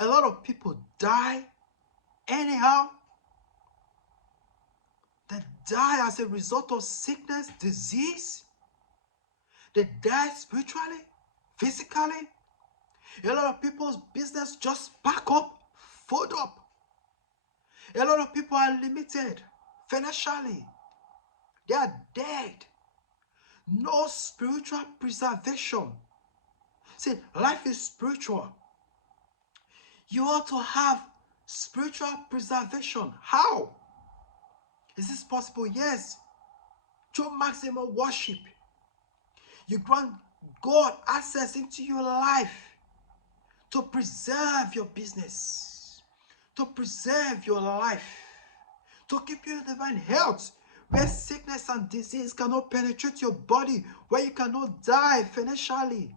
A lot of people die anyhow. They die as a result of sickness, disease. They die spiritually, physically. A lot of people's business just back up, fold up. A lot of people are limited financially. They are dead. No spiritual preservation. See, life is spiritual. You ought to have spiritual preservation. How? Is this possible? Yes. Through maximum worship. You grant God access into your life to preserve your business, to preserve your life, to keep you in divine health, where sickness and disease cannot penetrate your body, where you cannot die financially.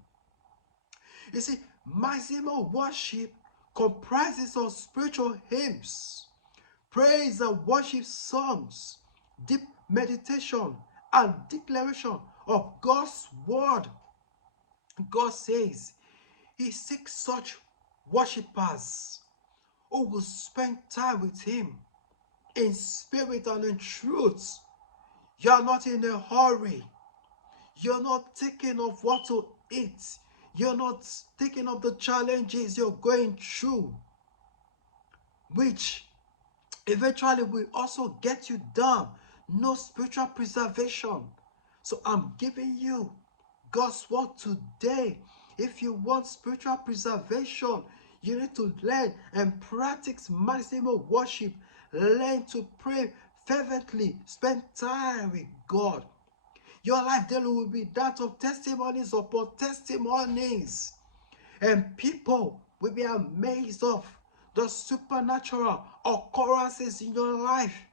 You see, maximum worship comprises of spiritual hymns, praise and worship songs, deep meditation, and declaration of God's word. God says He seeks such worshippers who will spend time with Him in spirit and in truth. You are not in a hurry. You're not thinking of what to eat. You're not thinking of the challenges you're going through, which eventually will also get you down. No spiritual preservation. So I'm giving you God's word today. If you want spiritual preservation, you need to learn and practice maximum worship. Learn to pray fervently. Spend time with God. Your life daily will be that of testimonies upon testimonies. And people will be amazed of the supernatural occurrences in your life.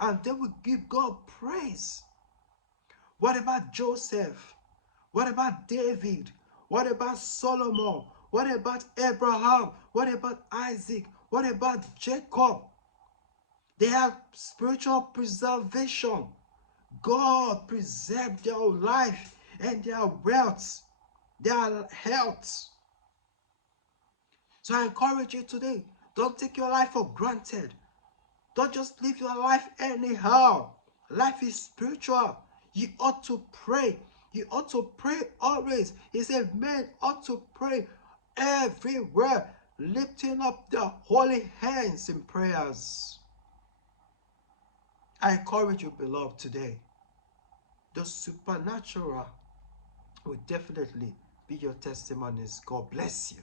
And they will give God praise. What about Joseph? What about David? What about Solomon? What about Abraham? What about Isaac? What about Jacob? They have spiritual preservation. God preserved their life and their wealth, their health. So I encourage you today, don't take your life for granted. Don't just live your life anyhow. Life is spiritual. You ought to pray. You ought to pray always. He said men ought to pray everywhere, lifting up their holy hands in prayers. I encourage you, beloved, today. The supernatural will definitely be your testimonies. God bless you.